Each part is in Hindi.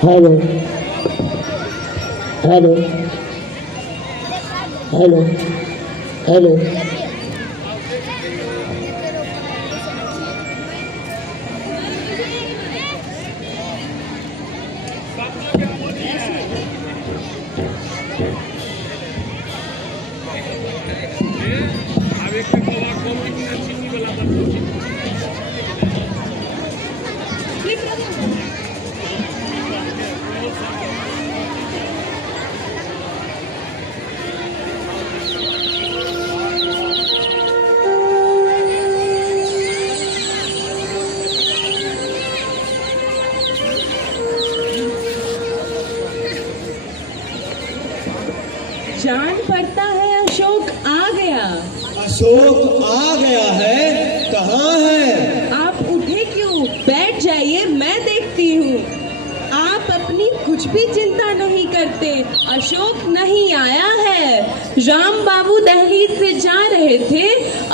हेलो हेलो हेलो हेलो जान पड़ता है अशोक आ गया। अशोक आ गया है? कहाँ है? आप उठे क्यों? बैठ जाइए, मैं देखती हूँ। आप अपनी कुछ भी चिंता नहीं करते, अशोक नहीं आया है। राम बाबू दहलीज से जा रहे थे।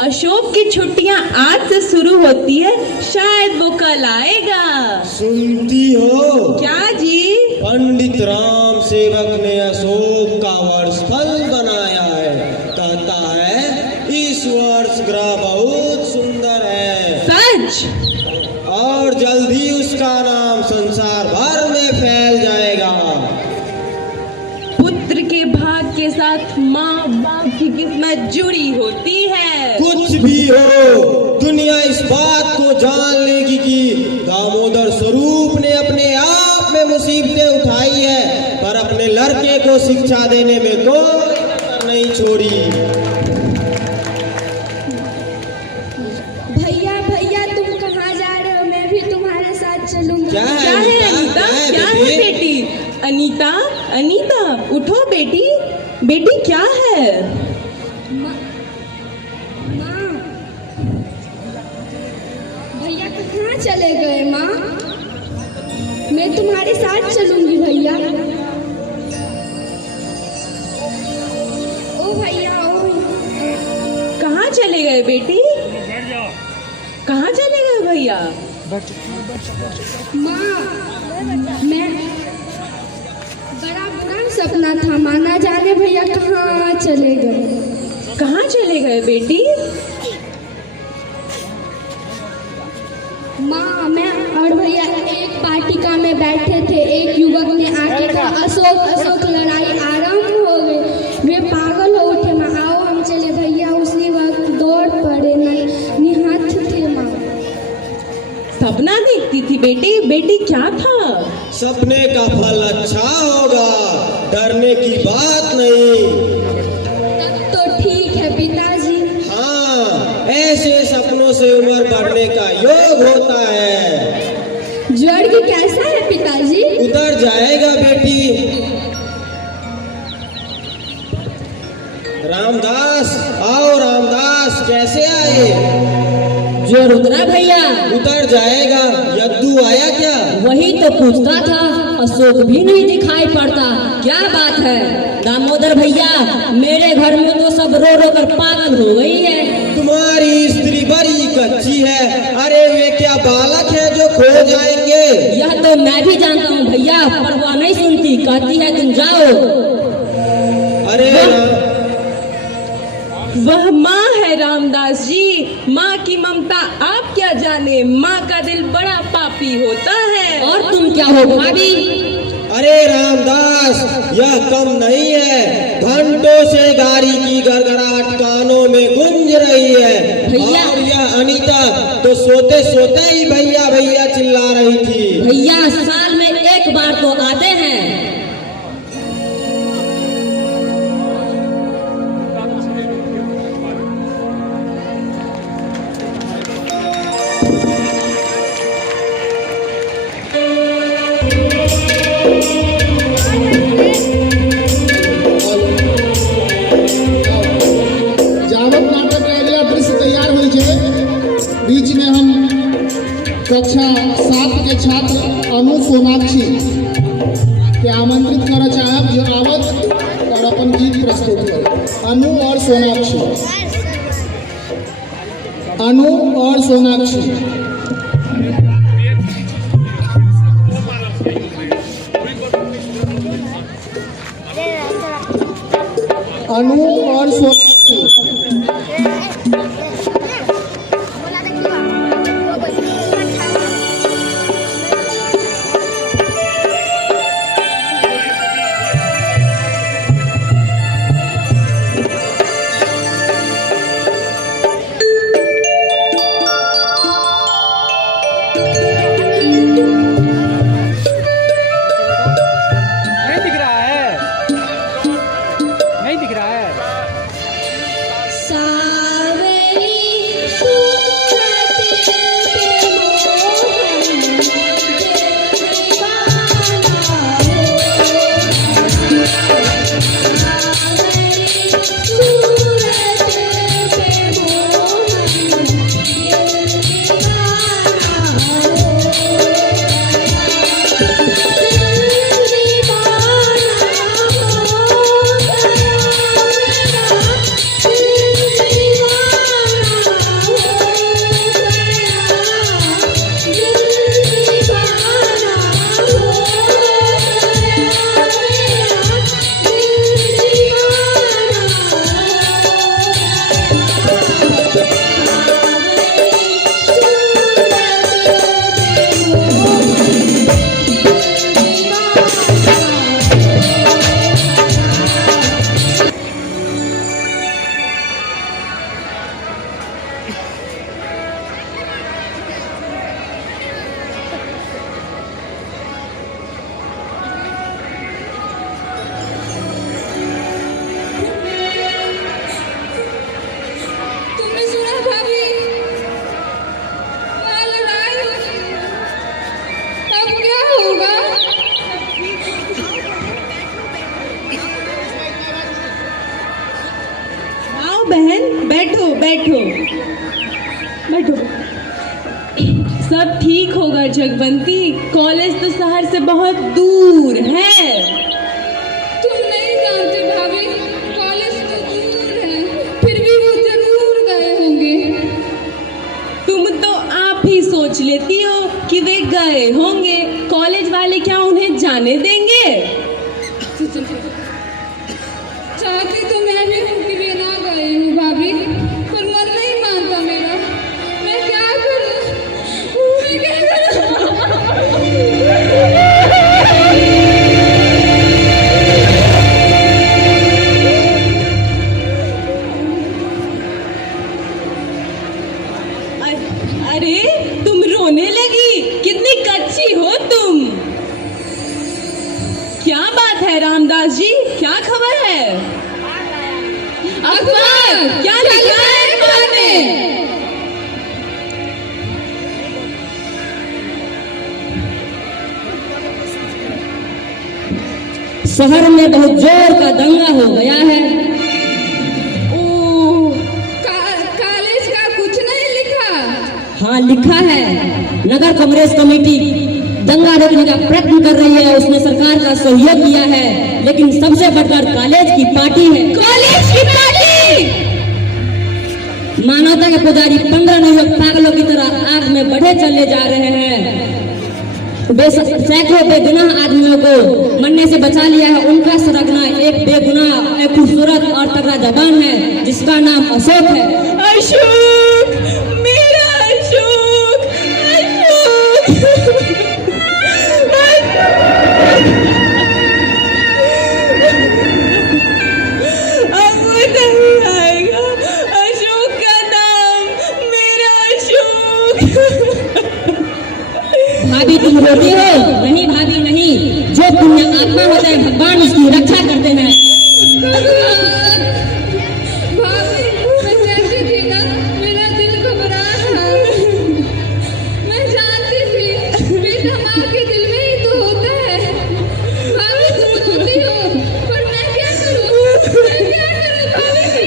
अशोक की छुट्टियाँ आज से शुरू होती है, शायद वो कल आएगा। सुनती हो? क्या जी? पंडित राम सेवक ने अशोक का वर्षफल बनाया है। कहता है इस वर्ष ग्रह बहुत सुंदर है। सच? और जल्दी उसका नाम संसार भर में फैल जाएगा। पुत्र के भाग के साथ माँ बाप की किस्मत जुड़ी होती है। कुछ भी हो, दुनिया इस बात को जान लेगी कि दामोदर स्वरूप ने अपने आप में मुसीबतें उठाई है, पर अपने लड़के को शिक्षा देने में कोई कसर नहीं छोड़ी। भैया भैया तुम कहाँ जा रहे हो? मैं भी तुम्हारे साथ चलूंगी। क्या है अनीता? क्या है बेटी? अनीता अनीता उठो बेटी। बेटी क्या है? माँ भैया कहाँ चले गए? माँ मैं तुम्हारे साथ चलूंगी भैया। ओ भैया ओ। कहाँ चले गए बेटी? कहाँ चले गए भैया? माँ मैं बड़ा बुरा सपना था, माना जाने भैया कहाँ चले गए। कहाँ चले गए बेटी? माँ मैं और भैया एक वाटिका में बैठे थे, एक युवक ने आके अशोक लड़ाई आरंभ हो गई। वे पागल हो उठे माँ, आओ हम चले। भैया उसी वक्त दौड़ पड़े, निहत्थ थे माँ। सपना देखती थी बेटी, बेटी क्या था? सपने का फल अच्छा होगा, डरने की बात नहीं। तो ठीक है पिताजी। हाँ, ऐसे सपनों से उम्र बढ़ने का योग होता है। ज्वर कैसा है पिताजी? उतर जाएगा बेटी। रामदास, आओ रामदास, कैसे आए? जोर उतरा भैया। उतर जाएगा। यद्दू आया क्या? वही तो पूछता था, अशोक भी नहीं दिखाई पड़ता, क्या बात है? दामोदर भैया, मेरे घर में तो सब रो रो कर पागल हो गई है। तुम्हारी स्त्री बड़ी कच्ची है। अरे वे क्या बालक है जो खो जाएंगे? यह तो मैं भी जानता हूँ भैया, पर वह नहीं सुनती, कहती है तुम जाओ। अरे वह माँ है रामदास जी। माँ की ममता आप क्या जाने, माँ का दिल बड़ा पापी होता है। और तुम क्या हो भाभी? अरे रामदास, यह कम नहीं है। घंटों से गाड़ी की गड़गड़ाहट कानों में गूंज रही है। भैया। और यह अनीता तो सोते सोते ही भैया भैया चिल्ला रही थी। भैया साल में एक बार तो आते हैं। जावत नाटक के अगला दृश्य तैयार हो जाए। बीच में हम कक्षा 7 के छात्र अनु सोनाक्षी के आमंत्रित कर चाहब जो आवत और अपन गीत प्रस्तुत करे। अनु और सोनाक्षी, अनु और सोनाक्षी। अनु और सोनाक्षी। नहीं दिख रहा है, नहीं दिख रहा है। सावरी सूरत पे मोहन दीवाना हो। सावरी सूरत पे मोहन दीवाना तुमने सुना भाभी, वहाँ लड़ाई हो रही है। अब क्या होगा? आओ बहन, बैठो बैठो बैठो। सब ठीक होगा जगवंती, कॉलेज तो शहर से बहुत दूर है। तुम नहीं जानते भाभी, कॉलेज तो दूर है, फिर भी वो जरूर गए होंगे। तुम तो आप ही सोच लेती हो कि वे गए होंगे, कॉलेज वाले क्या उन्हें जाने देंगे? चाहती तो मैं भी हूँ कि वे ना गए हूँ भाभी, पर मन नहीं मानता मेरा। मैं क्या करूँ, मैं क्या करूँ? रामदास जी, क्या खबर है? अखबार क्या लिखा है अखबार में? शहर में बहुत जोर का दंगा हो गया है। कॉलेज का कुछ नहीं लिखा? हाँ लिखा है। नगर कांग्रेस कमेटी दंगा रोकने का प्रयत्न कर रही है, उसने सरकार का सहयोग किया है, लेकिन सबसे बढ़कर कॉलेज की पार्टी है। कॉलेज की पार्टी! मानवता के पुजारी 15 नवयुवक पागलों की तरह आग में बढ़े चले जा रहे हैं। सैकड़ों बेगुनाह आदमियों को मरने से बचा लिया है। उनका सरगना एक बेगुनाह, एक खूबसूरत और तगड़ा जवान है जिसका नाम अशोक है। अशोक, मेरा अशोक, अशोक। अब वो नहीं आएगा, अशोक का नाम, मेरा अशोक। भाभी तुम रोती हो? नहीं भाभी नहीं, जो पुण्य आत्मा होता है भगवान उसकी रक्षा करते हैं। भाभी, मैं कहती थी ना, मेरा दिल घबरा था। मैं जानती थी बेटा माँ के दिल में ही तो होता है। भाभी तुम रोती हो, पर मैं क्या करूँ? मैं क्या करूँ भाभी?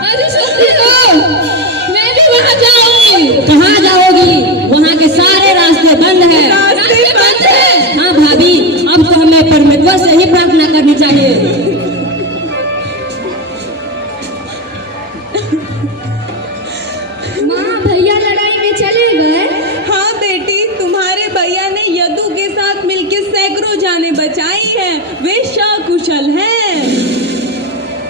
अरे सुनती हो? मैं भी वहाँ जाऊंगी। कहाँ जाओगी? वहाँ के सारे रास्ते बंद हैं। रास्ते बंद है। हाँ भाभी, अब तो हमें परमेश्वर से ही प्रार्थना करनी चाहिए। माँ, भैया लड़ाई में चले गए? हाँ बेटी, तुम्हारे भैया ने यदु के साथ मिलकर सैकड़ों जानें बचाई हैं। वे सकुशल हैं।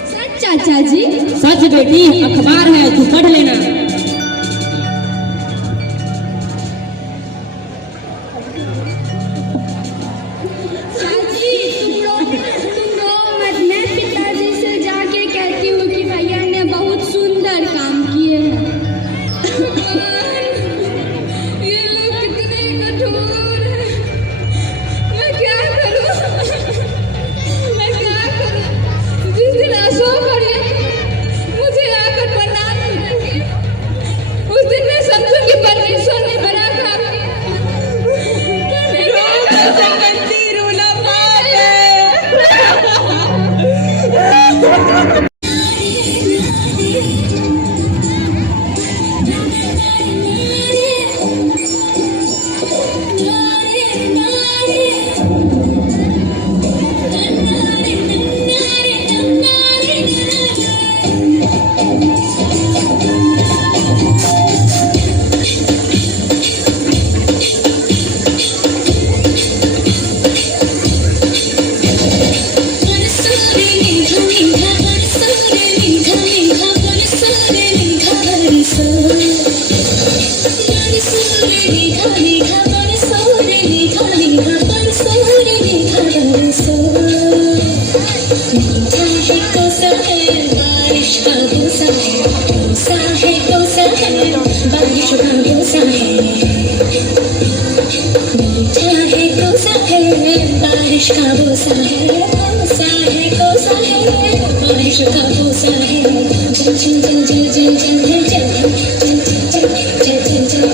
सच चाचा जी? सच बेटी, अखबार है, तू पढ़ लेना। चाची तुम रो मत। मैं पिताजी से जाके कहती हूँ कि भैया ने बहुत सुंदर काम किए हैं। ये लोग कितने कठोर हैं। मैं क्या करूँ? मैं क्या करूँ? जिस दिन अशोक और ये मुझे आकर प्रणाम करेंगे, उस दिन मैं समझूंगी परमेश्वर ने बड़ा काम किया। मैं क्या करूँ? संगति रोना पाप है। बारिश का बोसा है, कोसा है, कोसा है, बारिश का बोसा है। जल जल जल जल जल जल जल जल जल जल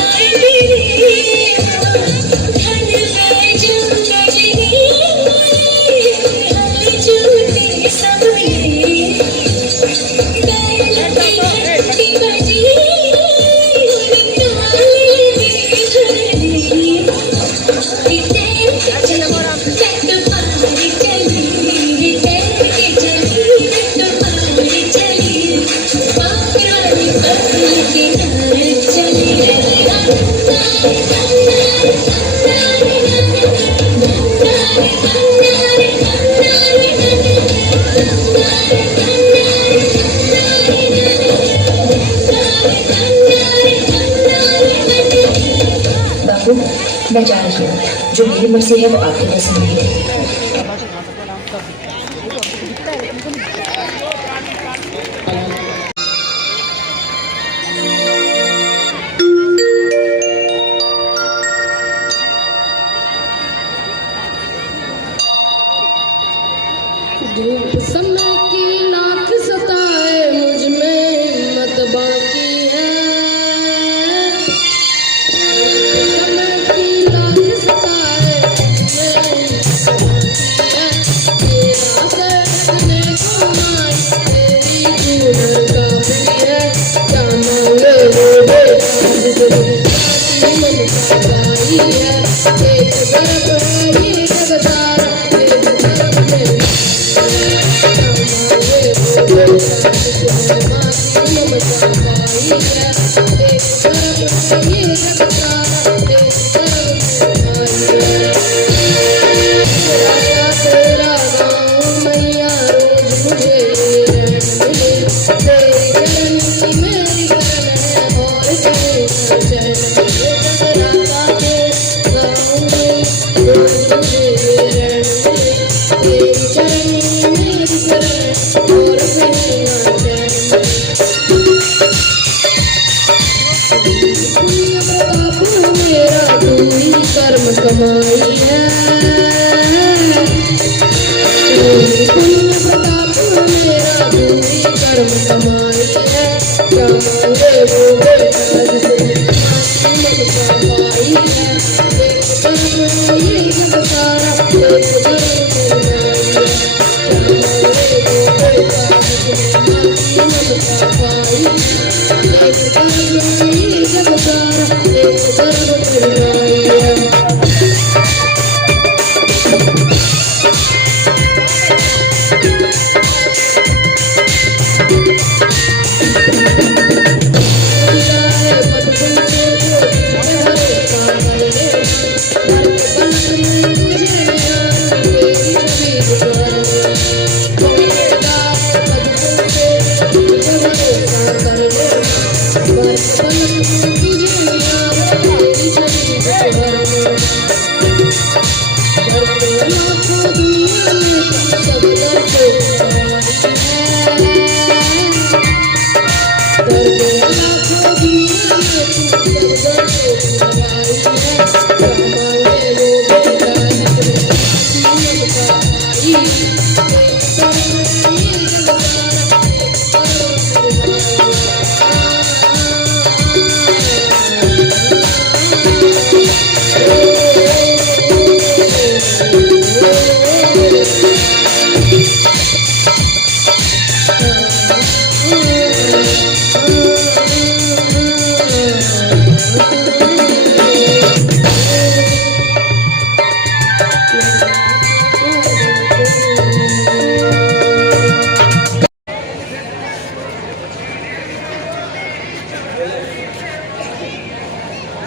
आए तेरी धन में जो बजनी हल झूठे सब घंटी बजी मैं जा रही हूँ, जो मेरी मर्जी है वो आपकी पसंद नहीं है। धूप समय की लाख सताए मुझ में हिम्मत बाकी है। समय की लाख सताए मुझ में हिम्मत बाकी है। तेरा से लगने को माई तेरी दूर का भी है। क्या मांगे वो बेटा जिसे पाई है। एक गर्भ है ये जगदार एक गर्भ है तेरा गाँव मैया रोज मुझे मेरी करनी मेरी करन है और तेरी चरण जगराता के गाँव में रोज मुझे तेरी चरनी मेरी करन और तेरी चरण पुण्य प्रताप मेरा तू ही कर्म कमाई है। पुण्य प्रताप मेरा तू ही कर्म कमाई है। क्या मांगे वो बेटा जिसे मन पाई है। एक कर्म ये जग सारा एक कर्म है। क्या मांगे वो बेटा जिसे मन पाई है। एक कर्म ये जग सारा एक कर्म है।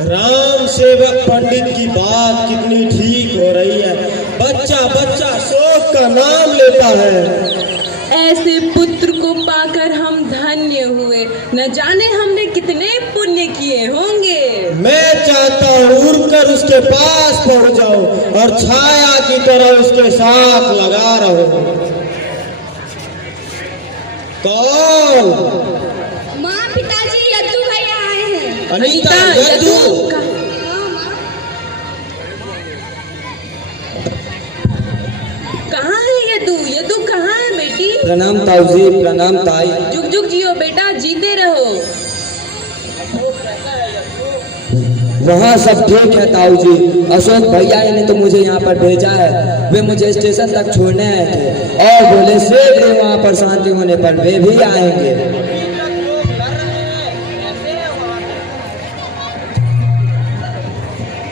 राम सेवक पंडित की बात कितनी ठीक हो रही है। बच्चा बच्चा शोक का नाम लेता है। ऐसे पुत्र को पाकर हम धन्य हुए। न जाने हमने कितने पुण्य किए होंगे। मैं चाहता हूँ उड़कर उसके पास पहुँच जाऊं और छाया की तरह उसके साथ लगा रहूं। कौन? माँ पिताजी यद्दू भैया आए हैं। अनीता यद्दू। कहाँ है यदू? यदू कहाँ है बेटी? प्रणाम ताऊजी, प्रणाम ताई। जुग जुग जियो बेटा, जीते रहो। वहाँ सब ठीक है ताऊ जी। अशोक भैया ने तो मुझे यहाँ पर भेजा है। वे मुझे स्टेशन तक छोड़ने आए थे और बोले शीघ्र वहाँ पर शांति होने पर वे भी आएंगे।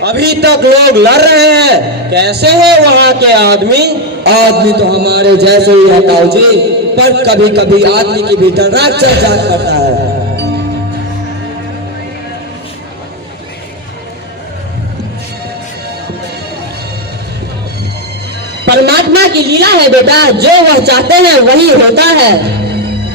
अभी तक लोग लड़ रहे हैं, कैसे हैं वहाँ के आदमी? आदमी तो हमारे जैसे ही है ताऊ जी, पर कभी कभी आदमी के भीतर राक्षस जाग करता है। परमात्मा की लीला है बेटा, जो वह चाहते हैं वही होता है।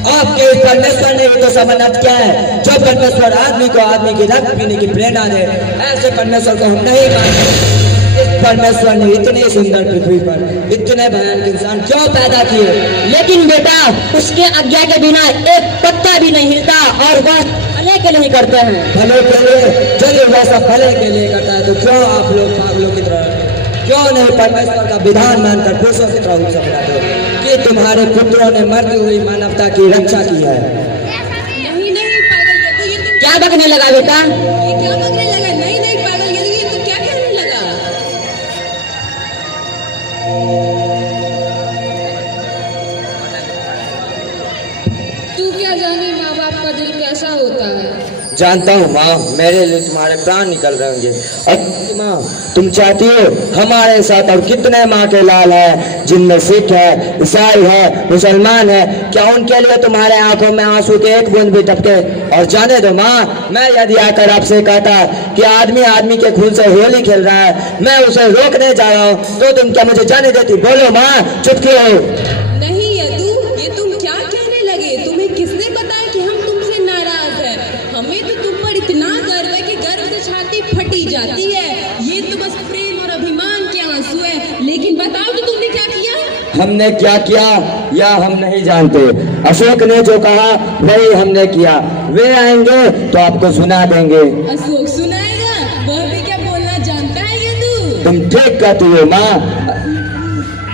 आपके इस परमेश्वर ने भी तो समन्वय किया है। जो परमेश्वर आदमी को आदमी की रक्त पीने की प्रेरणा दे, ऐसे परमेश्वर को हम नहीं मानते। इस परमेश्वर ने इतनी सुंदर पृथ्वी पर इतने भयानक इंसान क्यों पैदा किए? लेकिन बेटा उसके आज्ञा के बिना एक पत्ता भी नहीं हिलता और वह भले के लिए करते हैं। भले के लिए, जब वह सब भले के लिए करता है तो क्यों आप लोग पागलों की तरह क्यों नहीं परमेश्वर का विधान मानकर पुरुषों की तरह उत्सव मनाते हो कि तुम्हारे पुत्रों ने मरती हुई मानवता की रक्षा की है? नहीं नहीं पागल यदु, ये तुम क्या बकने लगा बेटा? ये क्या बकने लगा? नहीं नहीं पागल यदु, ये तो क्या कहने लगा? तू क्या जाने माँ बाप का दिल कैसा होता है। जानता हूँ माँ, मेरे लिए तुम्हारे प्राण निकल रहे होंगे। अब माँ तुम चाहती हो हमारे साथ और कितने माँ के लाल हैं, जिनमें सिख है, ईसाई है, मुसलमान है, क्या उनके लिए तुम्हारे आंखों में आंसू के एक बूंद भी टपके? और जाने दो माँ, मैं यदि आकर आपसे कहता कि आदमी आदमी के खून से होली खेल रहा है, मैं उसे रोकने जा रहा हूँ, तो तुम क्या मुझे जाने देती? बोलो माँ, चुप क्यों हो? नहीं यदु, ये तुम क्या कहने लगे? तुम्हें किसने बताया कि हम तुमसे नाराज हैं? हमें तो तुम पर इतना गर्व है कि गर्व से छाती फटी जाती है। ये तो बस प्रेम और अभिमान के आंसू है। लेकिन बताओ कि तुमने क्या किया? हमने क्या किया या हम नहीं जानते। अशोक ने जो कहा वही हमने किया। वे आएंगे तो आपको सुना देंगे। अशोक सुनाएगा? वह भी क्या बोलना जानता है यदु? तुम ठीक कहती हो माँ,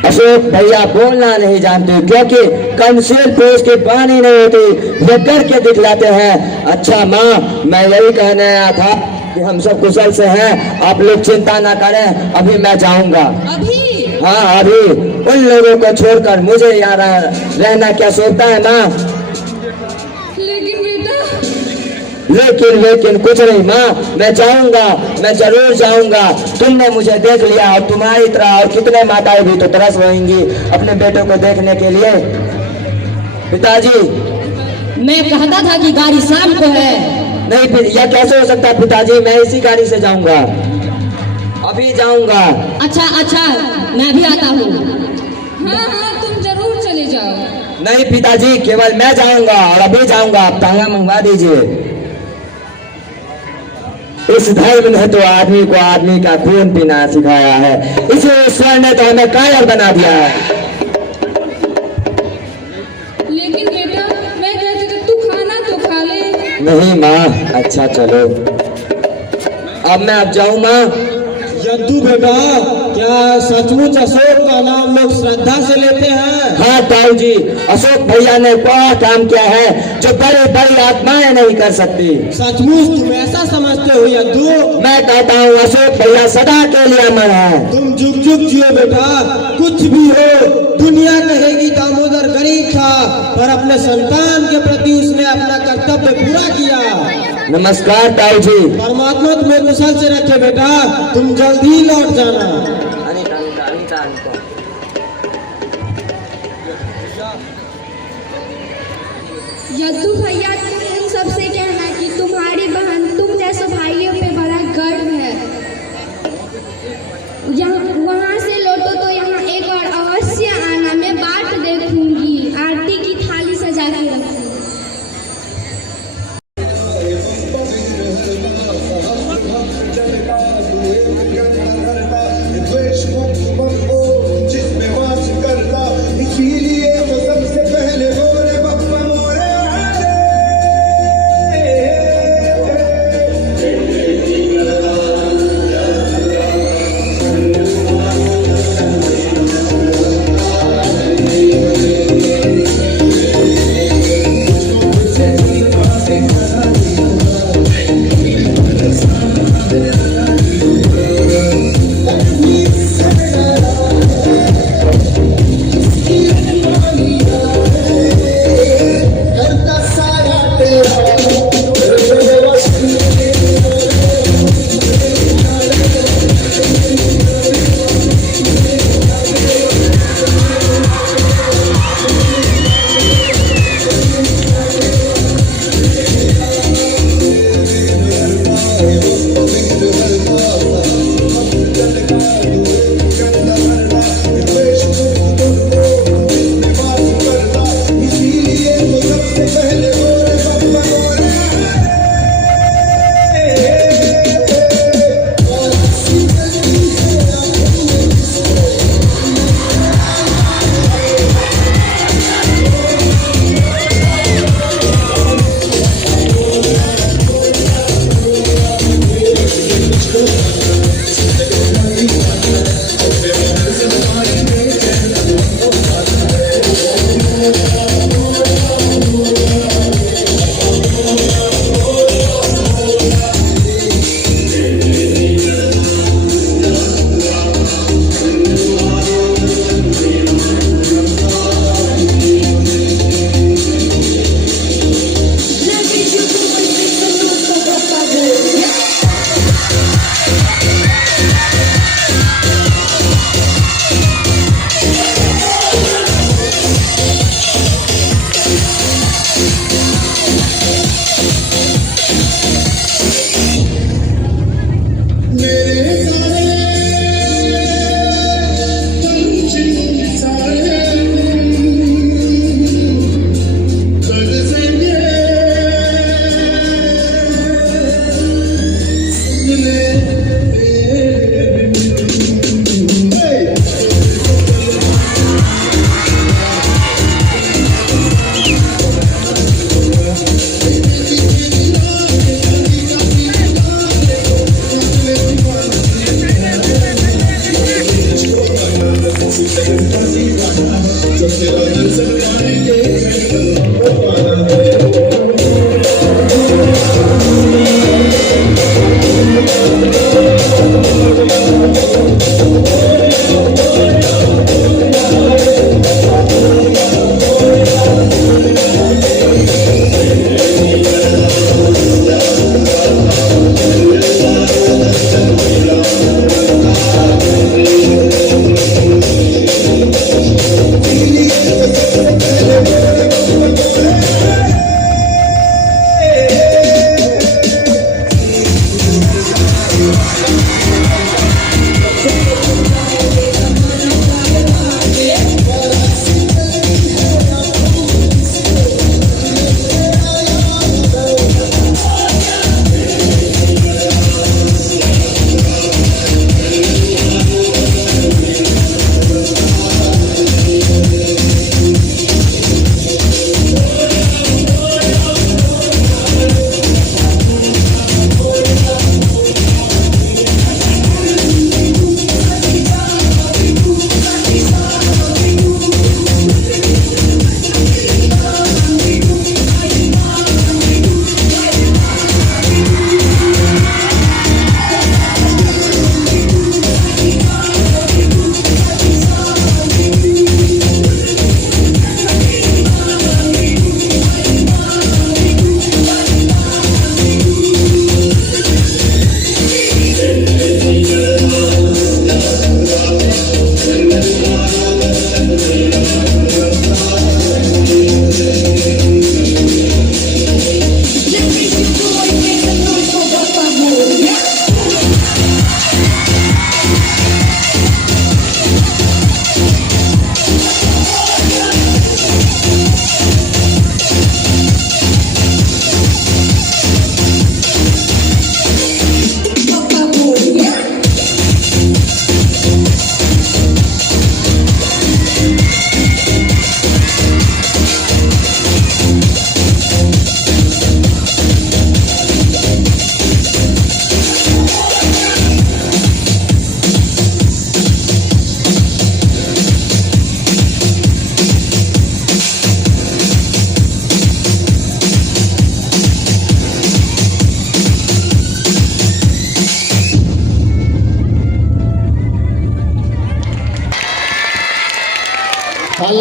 अशोक भैया बोलना नहीं जानते क्योंकि कमसील पुरुष की पानी नहीं होती, वे करके दिखलाते हैं। अच्छा माँ, मैं यही कहने आया था कि हम सब कुशल से हैं, आप लोग चिंता ना करें, अभी मैं जाऊंगा। अभी? हाँ अभी। उन लोगों को छोड़कर मुझे यहाँ रहना क्या सोचता है माँ? लेकिन बेटा लेकिन कुछ नहीं माँ, मैं जाऊंगा, मैं जरूर जाऊंगा। तुमने मुझे देख लिया और तुम्हारी तरह और कितने माताएं भी तो तरस रहेंगी अपने बेटों को देखने के लिए। पिताजी, मैं कहता था कि गाड़ी शाम को है। नहीं फिर यह कैसे हो सकता है पिताजी? मैं इसी गाड़ी से जाऊंगा, अभी जाऊंगा। अच्छा मैं भी आता हूँ। हाँ हाँ तुम जरूर चले जाओ। नहीं पिताजी, केवल मैं जाऊंगा और अभी जाऊंगा। आप तांगा मंगवा दीजिए। इस धर्म ने तो आदमी को आदमी का खून पीना सिखाया है, इसे ईश्वर ने तो हमें कायर बना दिया है। लेकिन बेटा मैं कहती थी तू खाना तो खा ले। नहीं माँ, अच्छा चलो, अब मैं अब जाऊँ माँ? यद्दू बेटा, क्या सचमुच अशोक का नाम लोग श्रद्धा से लेते हैं? हाँ ताऊ जी, अशोक भैया ने बड़ा काम किया है जो बड़ी बड़ी आत्माएं नहीं कर सकती। सचमुच तुम ऐसा समझते हो यद्दू? मैं कहता हूँ अशोक भैया सदा के लिए अमर है। तुम जुग जुग जियो बेटा, कुछ भी हो। दुनिया कहेगी दामोदर गरीब था, पर अपने संतान के प्रति उसने अपना कर्तव्य पूरा किया। नमस्कार ताऊ जी। परमात्मा तुम्हें कुशल से रखे बेटा, तुम जल्दी ही लौट जाना। यद्दू भैया इन सबसे कहना कि तुम्हारी बहन तुम जैसे भाइयों पे बड़ा गर्व है। यहाँ वहाँ से लौटो तो यहाँ एक और अवश्य आना, मैं बाट देखूंगी, आरती की थाली सजा के रखूंगी। इसीलिए तो सबसे पहले बोले बप्पा मोरे आने।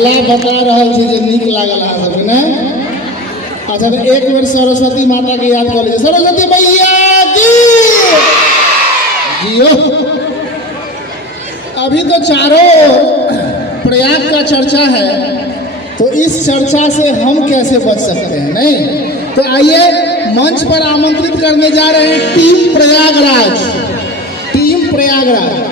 अगला बता रहा छे जे नीक लागल अहाँ सबके ने। अच्छा तो एक बेर सरस्वती माता के याद कर लीजिए। सरस्वती मैया की जियो। अभी तो चारों प्रयाग का चर्चा है, तो इस चर्चा से हम कैसे बच सकते हैं, नहीं? तो आइए मंच पर आमंत्रित करने जा रहे हैं टीम प्रयागराज। टीम प्रयागराज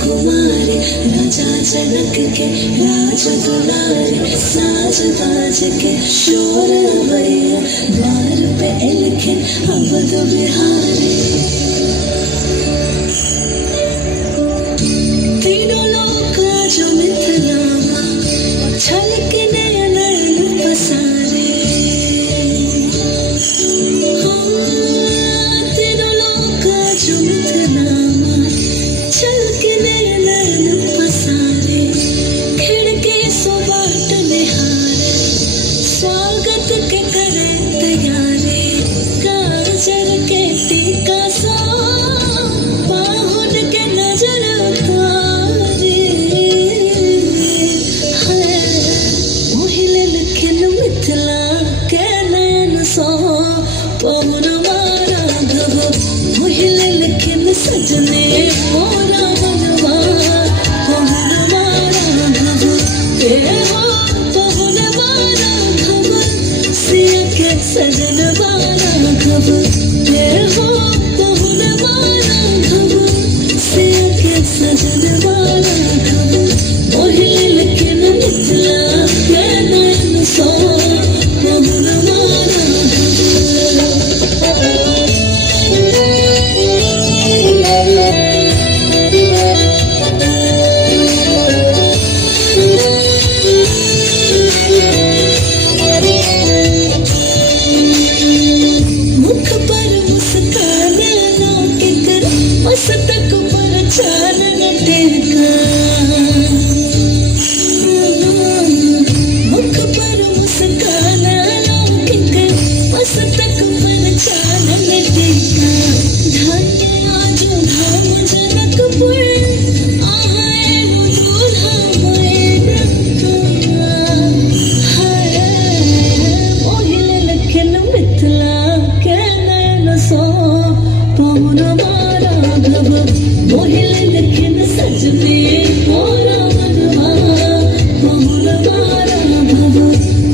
कुमारी राजा जनक के राज दुलारे साज बाज के शोर भैया द्वार पे इलखे अवध बिहारी तीनों लोग जो मिथिलामा छलकने नयन पसारे तीनों लोग जो मिथिलामा छलकने नयन पसारे खिड़की सो बाट निहारे स्वागत के करे तैयारी कारजर पवन मारा घब मोहिले लेकिन सजने मोरा मनवा पवन मारा घब ए हो पवन मारा घब सिया के सजन मारा घब ए हो पवन मारा घब सिया के सजन मारा घब मोहिले लेकिन निकला के नैन सो पवन मारा मुख पर मुस्कान लौके कर मस्तक पर चानन टेका मुख पर मुस्कान लौके कर मस्तक पर चानन टेका धन्य आजो धाम जनकपुर आए नु दूल्हा मोरे हाय मोहिले लखन मिथिला के नैन सो पवन मारा घब मोहिले लखन सजने मोरा मनवा पवन मारा घब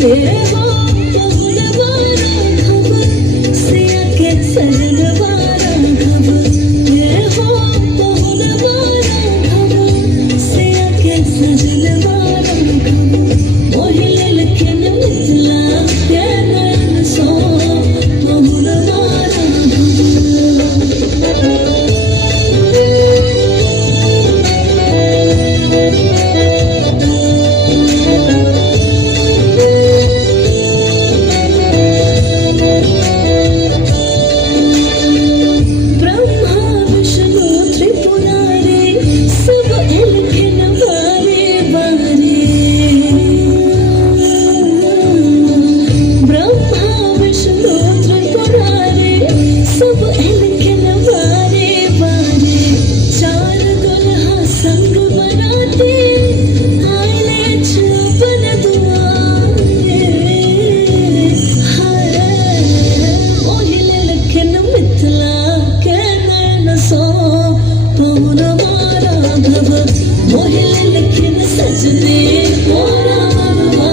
ए हो पवन मारा घब सिया के सजन मारा घब ए हो पवन मारा घब सिया के सजन मारा घब मोहिले लखन मिथिला के नैन सो पवन मारा घब ब्रह्मा विष्णु त्रिपुरारे सब इलखिन बारे बारे ब्रह्मा विष्णु त्रिपुरारे सब इलखिन बारे बारे चार दुल्हा संग बनाते आए छपन दुआरे हाय मोहिले लखन मिथिला के नैन सो पवन मारा घब मोहिले लखन सजने मोरा मनवा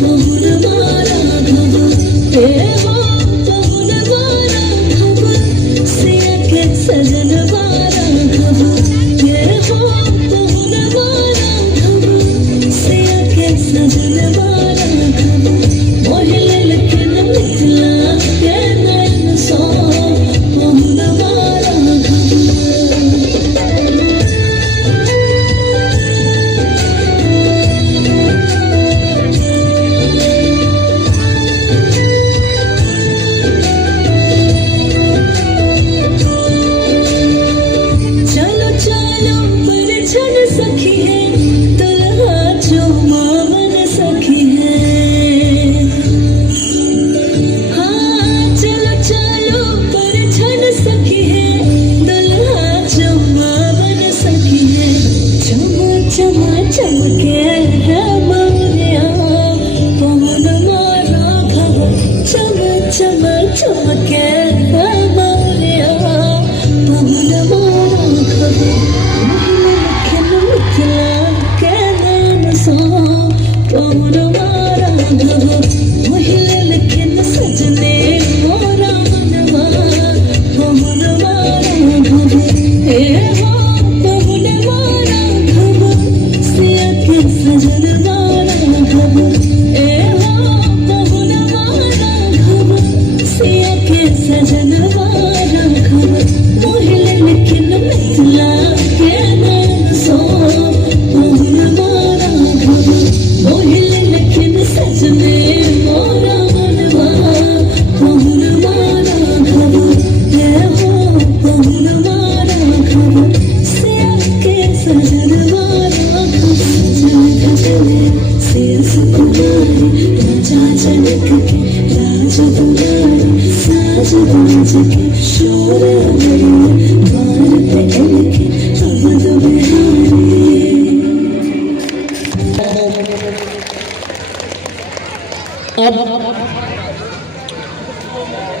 पवन मारा घब ए हो पवन मारा घब सिया के सजन मारा घब ए हो पवन मारा घब सिया के सजन मारा घब मोहिले लखन मिथिला के नैन सो पवन मारा घब चलो चलो पर छन सखी है दुल्हा जो मावन सखी है हाँ चलो चलो पर छन सखी है दुल्हा जो मावन सखी है चमा चमा चमके है मौलिया पवन मारा घब चमा चमा चमके है मौलिया पवन मारा घब मोहिले लखन मिथिला के नैन सो पवन मारा घब मोहिले लखन सजने मोरा मनवा पवन मारा घब ए हो पवन मारा घब सिया के सजन मारा घब ए हो पवन मारा घब सिया के सजन मारा घब मोहिले लखन मिथिला के नैन सो पवन मारा घब मोहिले लखन सजने मोरा मनवा पवन मारा घब ए हो पवन मारा घब सिया के सजन मारा घब सजने सिया सुकुमारी राजा जनक के राज दुलारी साज बाज के शोर अमरिया द्वार पे इनके अवध बिहारी अब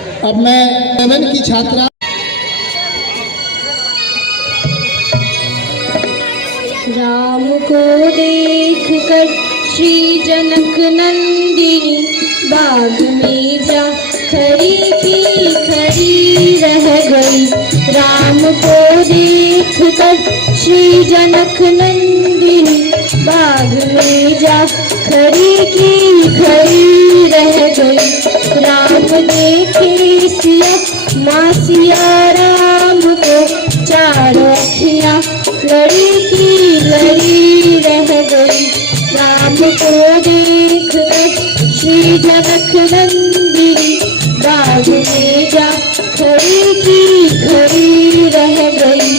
अब मैं 7 की छात्रा राम को देख कर श्री जनक नंदिनी बाग में जा खड़ी की खड़ी रह गई। राम को देख कर श्री जनक नंदिनी बाग में जा खड़ी की खड़ी रह गई। राम देखे सिया माँ सिया राम को चारों अखियाँ लड़ी की लड़ी रह गई। राम को देख कर श्री जनक नंदिनी बाग में जा खड़ी की खड़ी रह गई।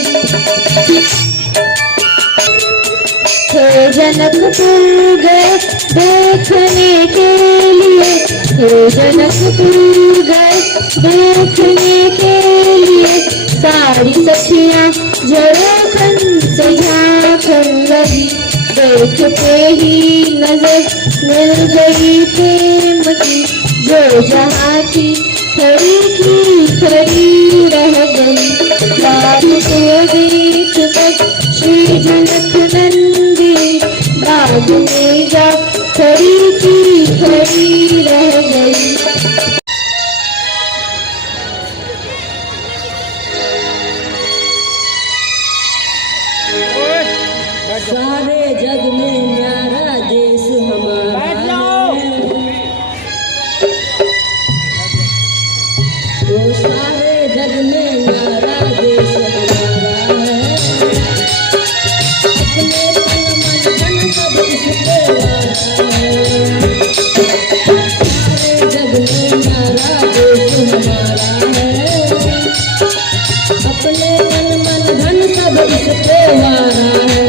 हे जनकपुर गए देखने के लिए, हे जनकपुर गए देखने के लिए। सारी सखियाँ झरोखन से झांकन लगी, देखते ही नजर मिल गई प्रेम की, जो जहाँ की खड़ी रह गई। राम को देख कर श्री जनक नंदिनी बाग में जा खड़ी की खड़ी रह गई। सारे जग में न्यारा देश हमारा है। वो सारे जग में न्यारा देश हमारा है। अपने तन मन धन सब इसके वाला है। सारे जग में न्यारा देश हमारा है। अपने तन मन धन सब इसके वाला है।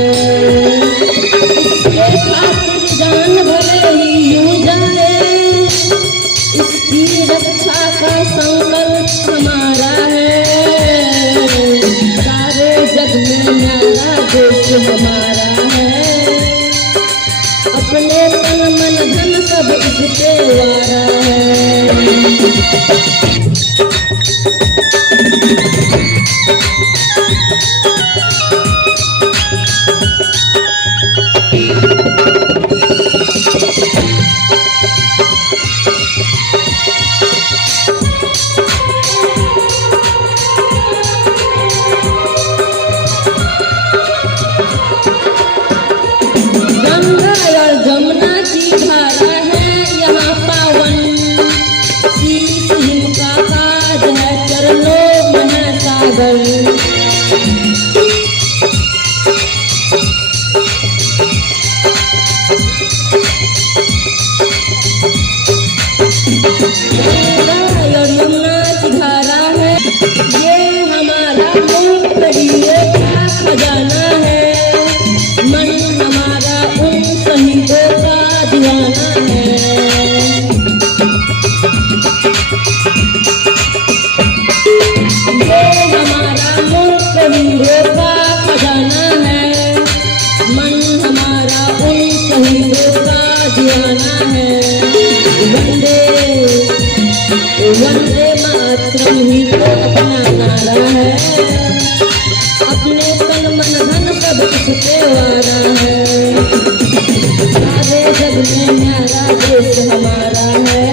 जान भले ही यूं जाए, इसकी रक्षा का संकल्प हमारा है। सारे जग में न्यारा देश हमारा है। अपने तन मन धन सब इसके वारा है। गंगा और जमुना की धारा है यहाँ पावन, शीश हिम का काज है चरणों में है सागर। गंगा और यमुना की धारा है, ये हमारा मुल्क करिए का खजाना है। मन हमारा उन शहीदों का दीवाना है। ये हमारा मुल्क वीरों का खजाना है। मन हमारा उन शहीदों का दीवाना है। वंदे वंदे मातरम ही तो अपना नारा है। अपने तन मन धन सब इसके वारा है। सारे जग में न्यारा देश हमारा है।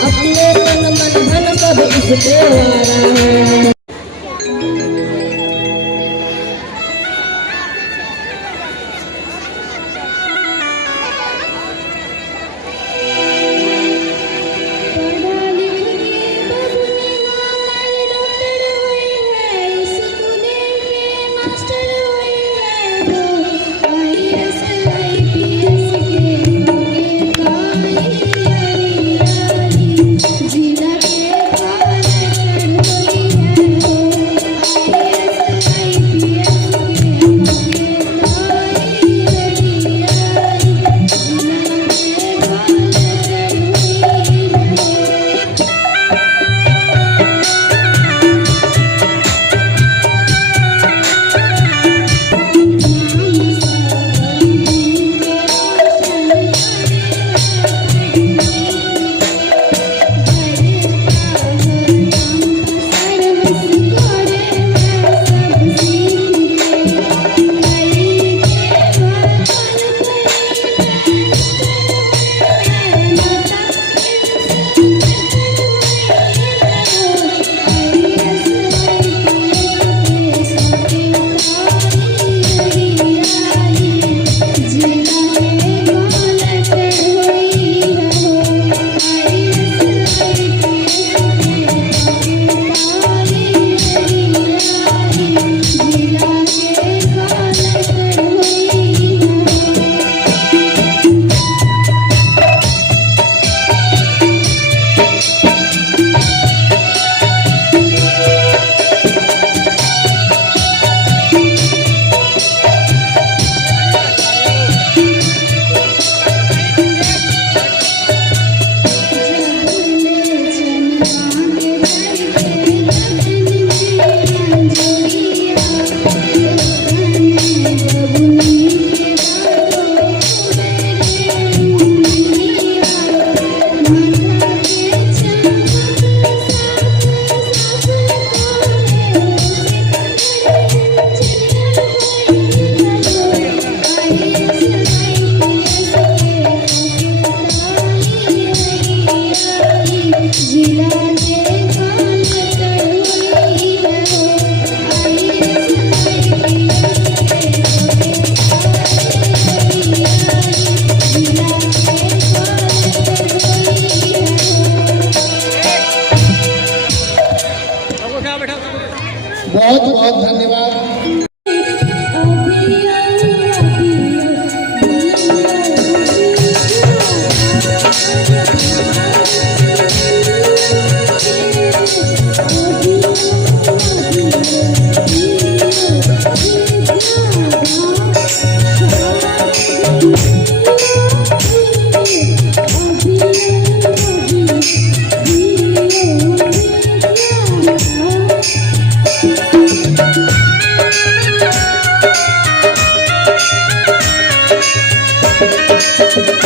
अपने तन मन धन सब इसके वारा है। पढ़ा लिख के बबुनी मामर डॉक्टर हुई है, स्कूले के मास्टर हुई है वो। IAS IPS के होंगे कामयाबी, जिला के कलेक्टर हुई है बसिया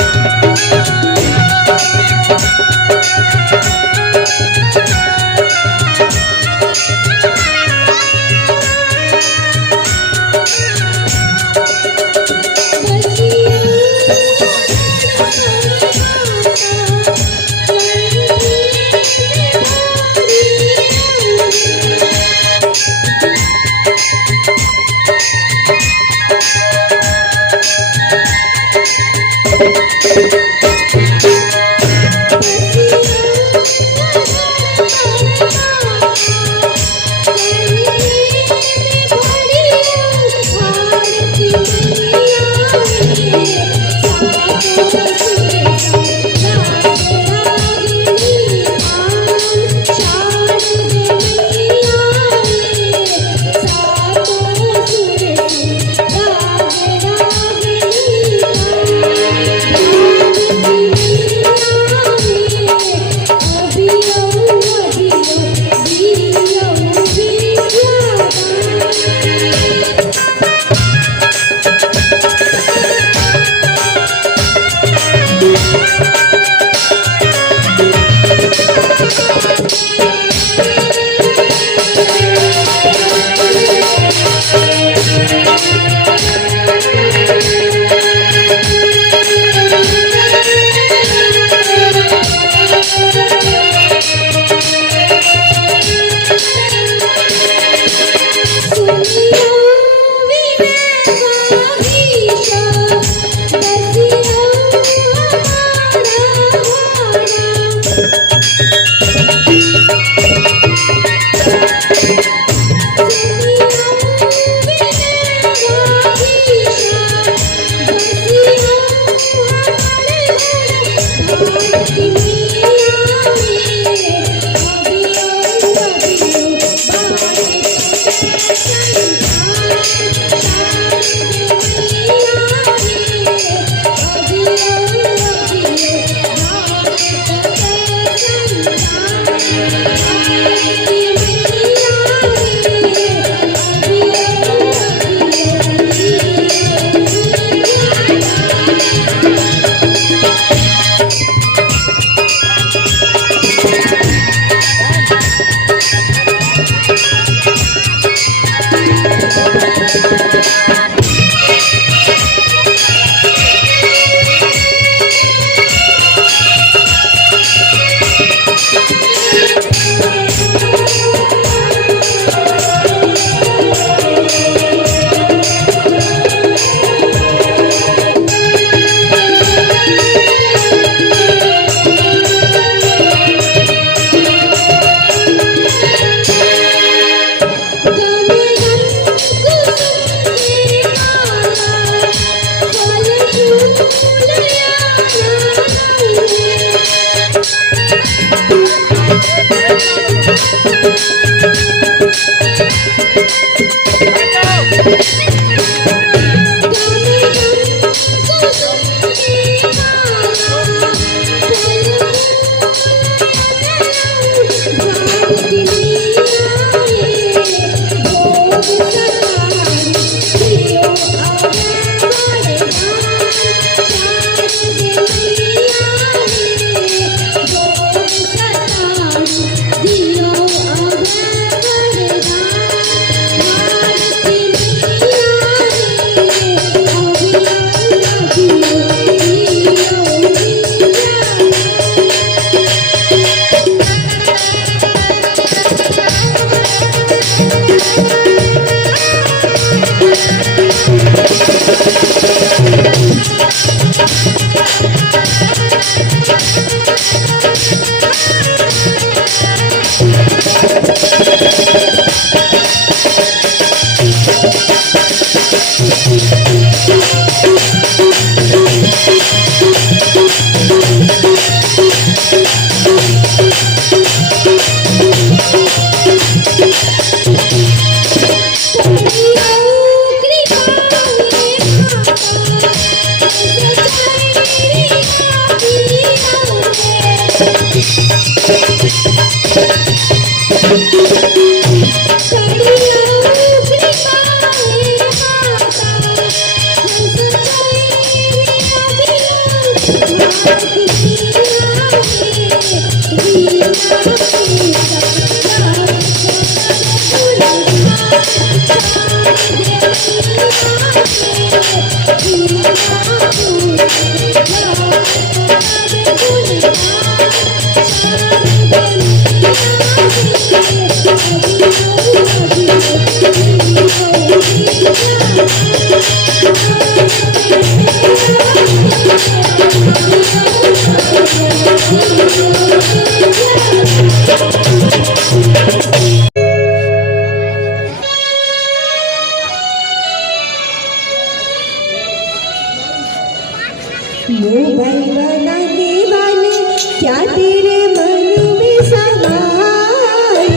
मोबाइल बनाने वाले क्या तेरे मन में समाई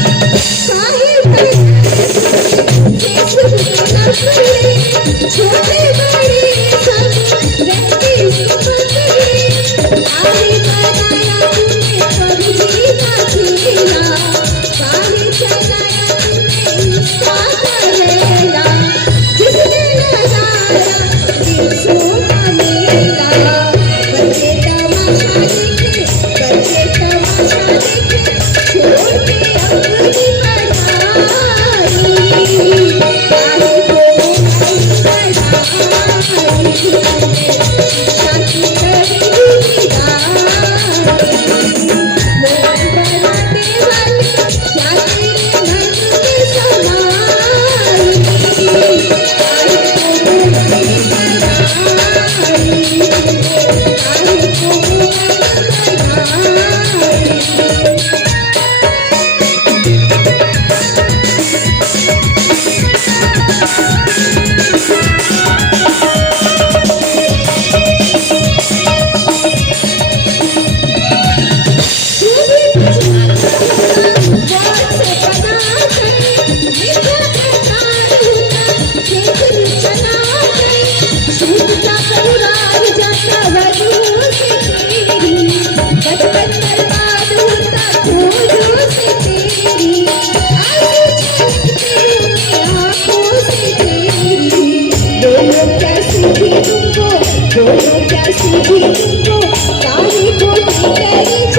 काहे को मोबाइल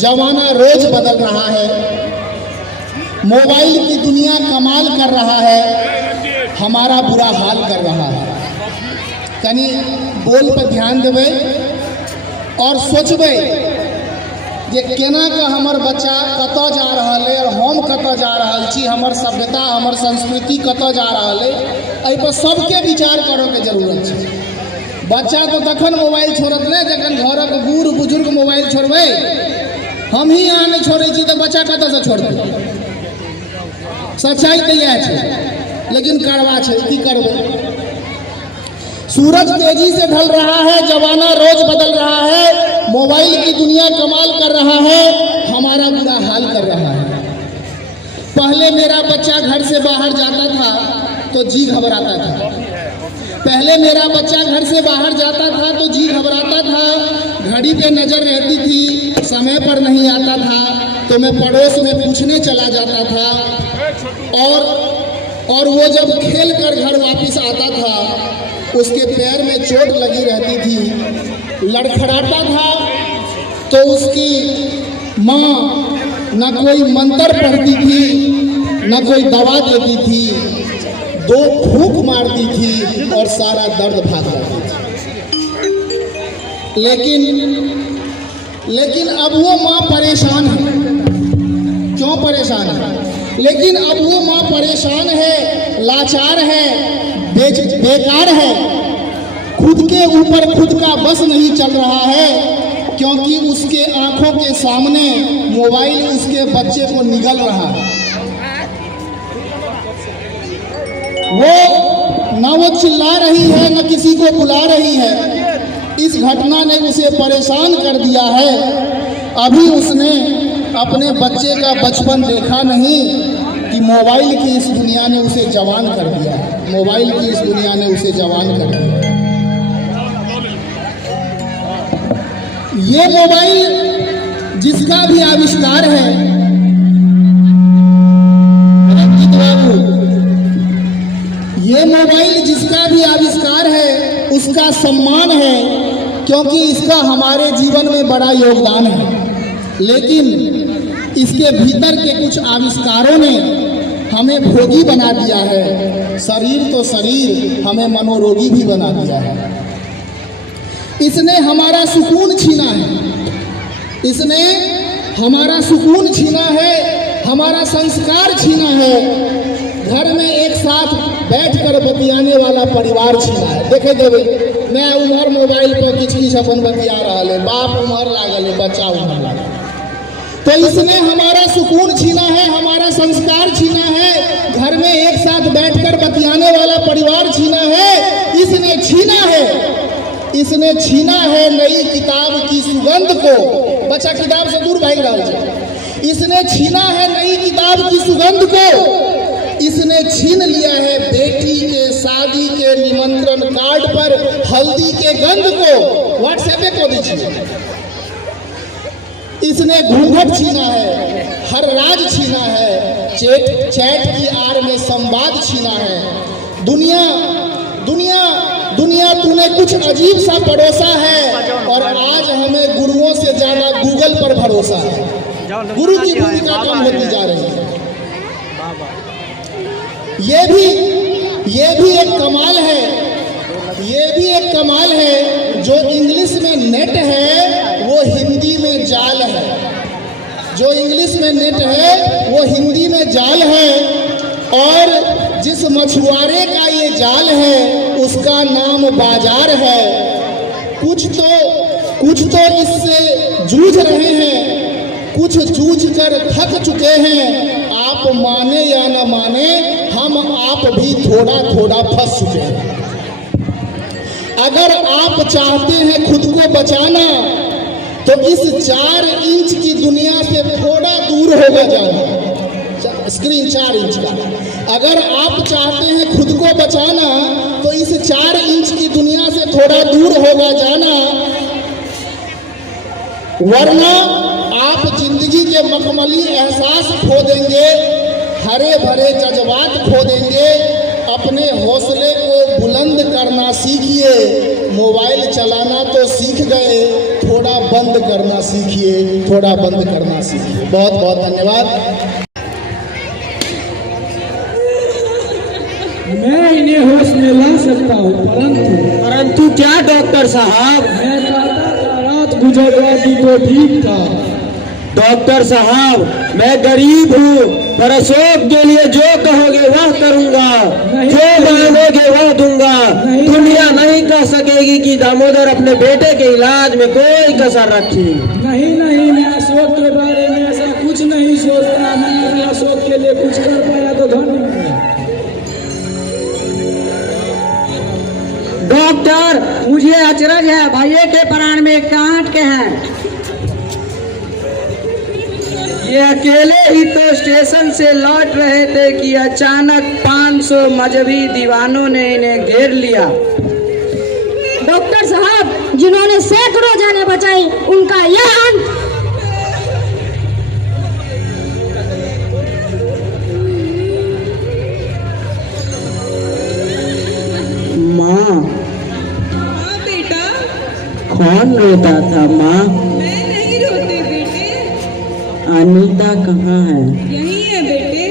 जमाना रोज बदल रहा है, मोबाइल की दुनिया कमाल कर रहा है, हमारा बुरा हाल कर रहा है। कनी बोल पर ध्यान देवे और सोचबे जे केना का हमर बच्चा कतऽ जा रहल है और हम कतऽ जा रहल छी, हमर सभ्यता हमर संस्कृति कतऽ जा रहल है, एहि पर सबके विचार करऽ के जरूरत छै। बच्चा तो तखन मोबाइल छोड़त नहीं जखन घरक बूढ़ बुजुर्ग मोबाइल छोड़बै। हम ही यहाँ नहीं छोड़े छी तो बच्चा कतऽ से छोड़तै? सच्चाई तो यह है, लेकिन करवा छै की करबै। सूरज तेजी से ढल रहा है, जमाना रोज बदल रहा है, मोबाइल की दुनिया कमाल कर रहा है, हमारा बुरा हाल कर रहा है। पहले मेरा बच्चा घर से बाहर जाता था तो जी घबराता था, पहले मेरा बच्चा घर से बाहर जाता था तो जी घबराता था, घड़ी पे नजर रहती थी, समय पर नहीं आता था तो मैं पड़ोस में पूछने चला जाता था, और वो जब खेल कर घर वापस आता था उसके पैर में चोट लगी रहती थी, लड़खड़ाता था तो उसकी माँ न कोई मंत्र पढ़ती थी न कोई दवा देती थी, 2 फूंक मारती थी और सारा दर्द भाग जाती थी। लेकिन अब वो माँ परेशान है। क्यों परेशान है? लेकिन अब वो माँ परेशान है, लाचार है, बेकार है, खुद के ऊपर खुद का बस नहीं चल रहा है, क्योंकि उसके आंखों के सामने मोबाइल उसके बच्चे को निगल रहा है। वो चिल्ला रही है न किसी को बुला रही है। इस घटना ने उसे परेशान कर दिया है। अभी उसने अपने बच्चे का बचपन देखा नहीं कि मोबाइल की इस दुनिया ने उसे जवान कर दिया है। मोबाइल की इस दुनिया ने उसे जवान कर दिया। ये मोबाइल जिसका भी आविष्कार है, ये मोबाइल जिसका भी आविष्कार है उसका सम्मान है, क्योंकि इसका हमारे जीवन में बड़ा योगदान है। लेकिन इसके भीतर के कुछ आविष्कारों ने हमें भोगी बना दिया है। शरीर तो शरीर, हमें मनोरोगी भी बना दिया है। इसने हमारा सुकून छीना है, इसने हमारा सुकून छीना है, हमारा संस्कार छीना है। घर में एक साथ बैठकर बतियाने वाला परिवार छीना है। देखे देवे मैं उमर मोबाइल पर किछ अपन बतिया रहा है, बाप उमर लागल है, बच्चा उमर लागल। तो इसने हमारा सुकून छीना है, हमारा संस्कार छीना है, घर में एक साथ बैठकर बतियाने वाला परिवार छीना है। इसने छीना है नई किताब की सुगंध को। बच्चा किताब से दूर भाग रहा है। इसने छीना है नई किताब की सुगंध को। इसने छीन लिया है बेटी के शादी के निमंत्रण कार्ड पर हल्दी के गंध को। व्हाट्सएप पे को दीजिए। इसने घूंघट छीना है, हर राज छीना है, चैट की आड़ में संवाद छीना है। दुनिया तूने कुछ अजीब सा परोसा है, और आज हमें गुरुओं से ज्यादा गूगल पर भरोसा है। गुरु की भूमिका कम होती जा रही है। ये भी एक कमाल है। ये भी एक कमाल है। जो इंग्लिश में नेट है वो हिंदी में जाल है। जो इंग्लिश में नेट है वो हिंदी में जाल है। और जिस मछुआरे का ये जाल है उसका नाम बाजार है। कुछ तो इससे जूझ रहे हैं, कुछ जूझ कर थक चुके हैं। आप माने या न माने, हम आप भी थोड़ा फंस चुके हैं। अगर आप चाहते हैं खुद को बचाना तो इस 4 इंच की दुनिया से थोड़ा दूर होगा जाना। स्क्रीन 4 इंच का। अगर आप चाहते हैं खुद को बचाना तो इस 4 इंच की दुनिया से थोड़ा दूर होगा जाना, वरना आप जिंदगी के मखमली एहसास खो देंगे, हरे भरे जज्बात खो देंगे। अपने हौसले को बुलंद करना सीखिए। मोबाइल चलाना तो सीख गए, थोड़ा थोड़ा बंद करना सीखिए, थोड़ा बंद करना सीखिए। बहुत बहुत धन्यवाद। मैं इन्हें होश में ला सकता हूँ, परंतु क्या डॉक्टर साहब? मैं कहता था रात गुजर जाती तो ठीक था। डॉक्टर साहब, मैं गरीब हूँ, पर अशोक के लिए जो कहोगे वह करूँगा, जो मांगोगे वह दूंगा। दुनिया नहीं कह सकेगी कि दामोदर अपने बेटे के इलाज में कोई कसर रखी। नहीं नहीं, मैं अशोक के बारे में ऐसा कुछ नहीं सोचता। मैं अगर अशोक के लिए कुछ कर पाया तो धन्य है। डॉक्टर, मुझे अचरज है, भैया के प्राण में कांट के हैं। ये अकेले ही तो स्टेशन से लौट रहे थे कि अचानक 500 मजहबी दीवानों ने इन्हें घेर लिया। डॉक्टर साहब, जिन्होंने सैकड़ों जानें बचाई, उनका यह अंत। माँ, हाँ बेटा, कौन रोता था माँ? मैं नहीं रोती बेटे, अनीता कहाँ है? यही है बेटे।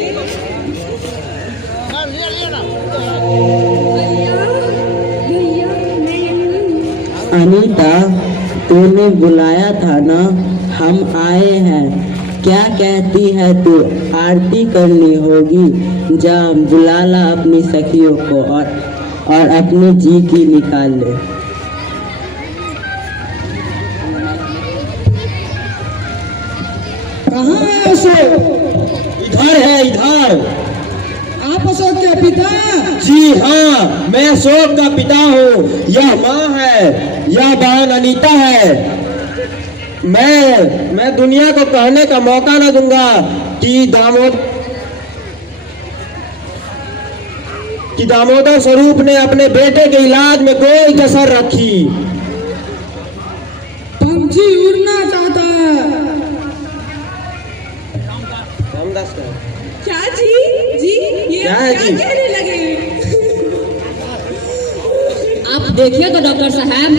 अनीता, तूने बुलाया था ना, हम आए हैं। क्या कहती है तू? आरती करनी होगी। जा बुला ला अपनी सखियों को और अपनी जी की निकाल ले। कहाँ है अशोक? इधर है, इधर। आप अशोक के पिता? जी हाँ, मैं अशोक का पिता हूँ। यह माँ है, यह बहन अनीता है। मैं दुनिया को कहने का मौका न दूंगा कि दामोदर स्वरूप ने अपने बेटे के इलाज में कोई कसर रखी। पंछी उड़ना चाहता है। क्या जी? जी, ये क्या आप है क्या जी? कहने लगे? आप देखिए तो डॉक्टर साहब,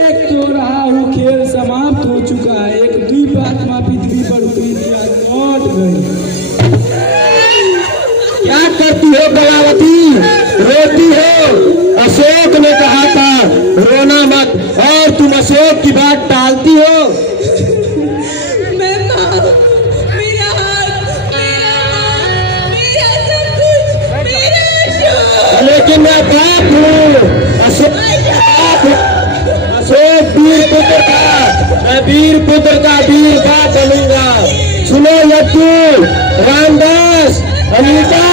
एक तो रहा हूँ, खेल समाप्त हो चुका है। एक द्वीप आत्मा पृथ्वी पर उतरी थी, आज लौट गई। क्या करती हो कलावती? रोती हो? अशोक ने कहा था रोना मत, और तुम अशोक की बात टालती हो। मैं माँ, मेरा हाथ, मेरा सब कुछ, मेरा अशोक। लेकिन मैं बाप हूँ, अशोक वीर पुत्र का, मैं वीर पुत्र का वीर बाप बनूंगा। सुनो यद्दू, रामदास, अनीता,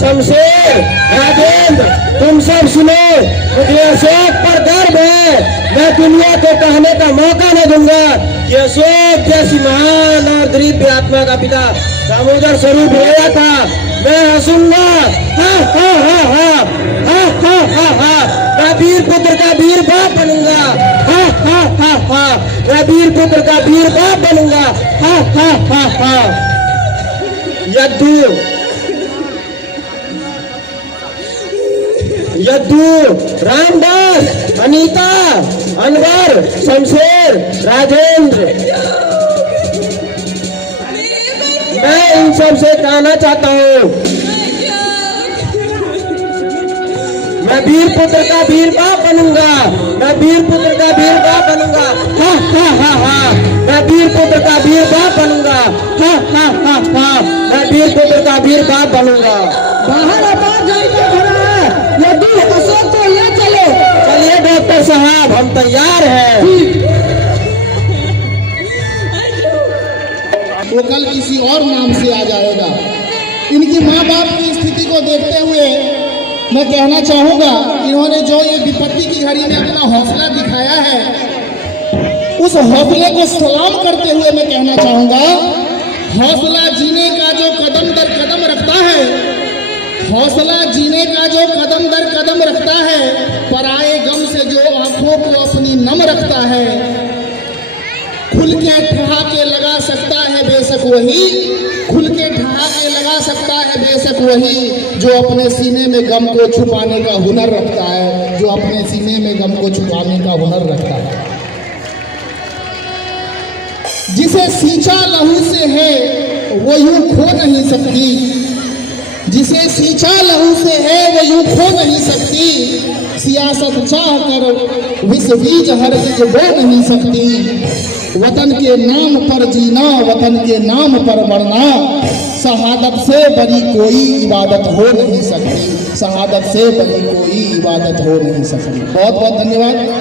शमशेर, राजेंद्र, तुम सब सुनो, मुझे अशोक पर गर्व है। मैं दुनिया को कहने का मौका न दूंगा कि अशोक जैसी महान और दिव्य आत्मा का पिता दामोदर स्वरूप रोया था। मैं हंसूंगा, हा हा हा हा हा हा हा हा। मैं वीर पुत्र का वीर बाप बनूंगा, हा हा हा हा। मैं वीर पुत्र का वीर बाप बनूंगा, हा हा हा हा। यद्दू, रामदास, अनीता, अनवर, शमशेर, राजेंद्र, मैं इन सब से कहना चाहता हूँ, मैं वीर पुत्र का वीर बाप बनूंगा। मैं वीर पुत्र का वीर बाप बनूंगा, हा हा हा हा। मैं वीर पुत्र का वीर बाप बनूंगा, हा हा हा हा। मैं वीर पुत्र का वीर बाप बनूंगा। बाहर आवाज जाइए खड़ा है। यदि अशोक को ले चलो। चलिए डॉक्टर साहब, हम तैयार हैं। वो कल किसी और नाम से आ जाएगा। इनकी माँ बाप की स्थिति को देखते हुए मैं कहना चाहूँगा, इन्होंने जो ये विपत्ति की घड़ी में अपना हौसला दिखाया है, उस हौसले को सलाम करते हुए मैं कहना चाहूँगा, हौसला जीने का जो कदम दर कदम रखता है, हौसला जीने का जो कदम दर कदम रखता है, पराए गम से जो आंखों को अपनी नम रखता है, खुल के ठहाके लगा सकता है बेशक वही, खुल के ठहाके लगा जा सकता है बेशक वही जो अपने सीने में गम को छुपाने का हुनर रखता है, जो अपने सीने में गम को छुपाने का हुनर रखता है। जिसे सींचा लहू से है वो यूं खो नहीं सकती, जिसे सींचा लहू से है वो यूं खो नहीं सकती। सियासत चाह कर विष बीज हरगिज बो नहीं सकती। वतन के नाम पर जीना, वतन के नाम पर मरना, शहादत से बड़ी कोई इबादत हो नहीं सकती, शहादत से बड़ी कोई इबादत हो नहीं सकती। बहुत बहुत धन्यवाद।